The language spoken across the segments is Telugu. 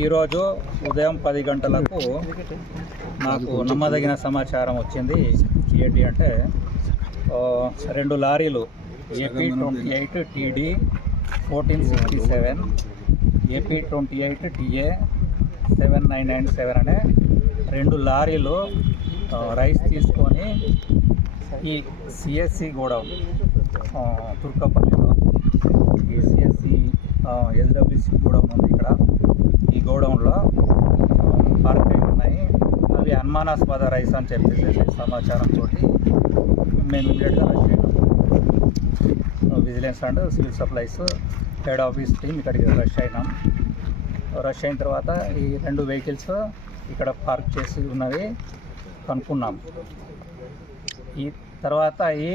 ఈరోజు ఉదయం పది గంటలకు నాకు నమ్మదగిన సమాచారం వచ్చింది. ఏంటి అంటే రెండు లారీలు AP twenty eight TD fourteen sixty seven AP twenty eight TA seven nine nine seven అనే రెండు లారీలు రైస్ తీసుకొని ఈ సిఎస్సి గోడౌన్ తుర్కపల్లిలో ఈ సిఎస్సి ఎస్డబ్ల్యూసి గోడౌన్ ఉంది ఇక్కడ. అనుమానాస్పద రైస్ అని చెప్పేసి తోటి మేము ఇమీడియట్గా rush vigilance and civil supplies head office team ఇక్కడికి రష్ అయినాం. రష్ అయిన తర్వాత ఈ రెండు వెహికల్స్ ఇక్కడ పార్క్ చేసి ఉన్నవి కనుక్కున్నాం. ఈ తర్వాత ఈ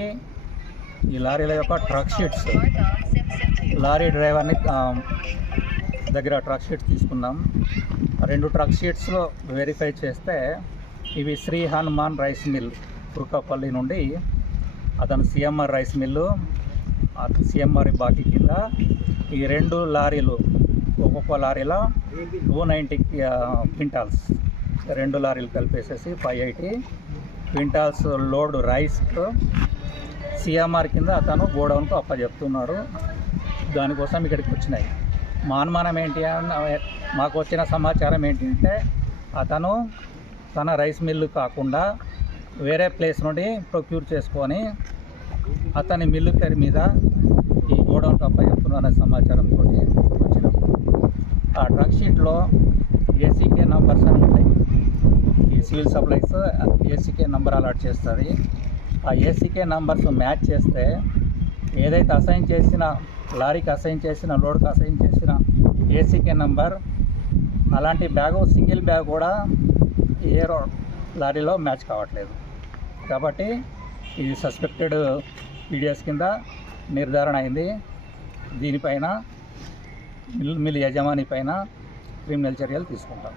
ఈ లారీల యొక్క ట్రక్ షీట్స్ లారీ డ్రైవర్ని దగ్గర ట్రక్ షీట్స్ తీసుకున్నాం. రెండు ట్రక్ షీట్స్లో వెరిఫై చేస్తే ఇవి శ్రీ హనుమాన్ రైస్ మిల్ కురుకపల్లి నుండి. అతను సిఎంఆర్ రైస్ మిల్లు సిఎంఆర్ బాకీ కింద ఈ రెండు లారీలు ఒక్కొక్క లారీలో టూ నైంటీ క్వింటాల్స్. రెండు లారీలు కలిపేసేసి five eighty quintals load rice CMR కింద అతను గోడౌన్కు అప్పచెప్తున్నాడు దానికోసం ఇక్కడికి వచ్చినాయి. మా అనుమానం ఏంటి అన్న మాకు వచ్చిన సమాచారం ఏంటంటే అతను తన రైస్ మిల్లు కాకుండా వేరే ప్లేస్ నుండి ప్రొక్యూర్ చేసుకొని అతని మిల్లు పేరు మీద ఈ గోడౌన్ అప్పచెప్తున్న సమాచారంతో వచ్చినాం ఆ డ్రగ్ షీట్లో ఏసీకే నంబర్స్ అని ఉంటాయి. ఈ civil supplies ACK number allot చేస్తుంది. ఆ ఏసీకే నంబర్స్ మ్యాచ్ చేస్తే ఏదైతే అసైన్ చేసిన లారీకి అసైన్ చేసిన లోడ్కి అసైన్ చేసిన ఏసీకే నంబర్ అలాంటి బ్యాగు సింగిల్ బ్యాగ్ కూడా ఏ లారీలో మ్యాచ్ కావట్లేదు. కాబట్టి ఇది సస్పెక్టెడ్ వీడియోస్ కింద నిర్ధారణ అయింది. దీనిపైన మిల్ మిల్ యజమాని పైన క్రిమినల్ చర్యలు తీసుకుంటాం.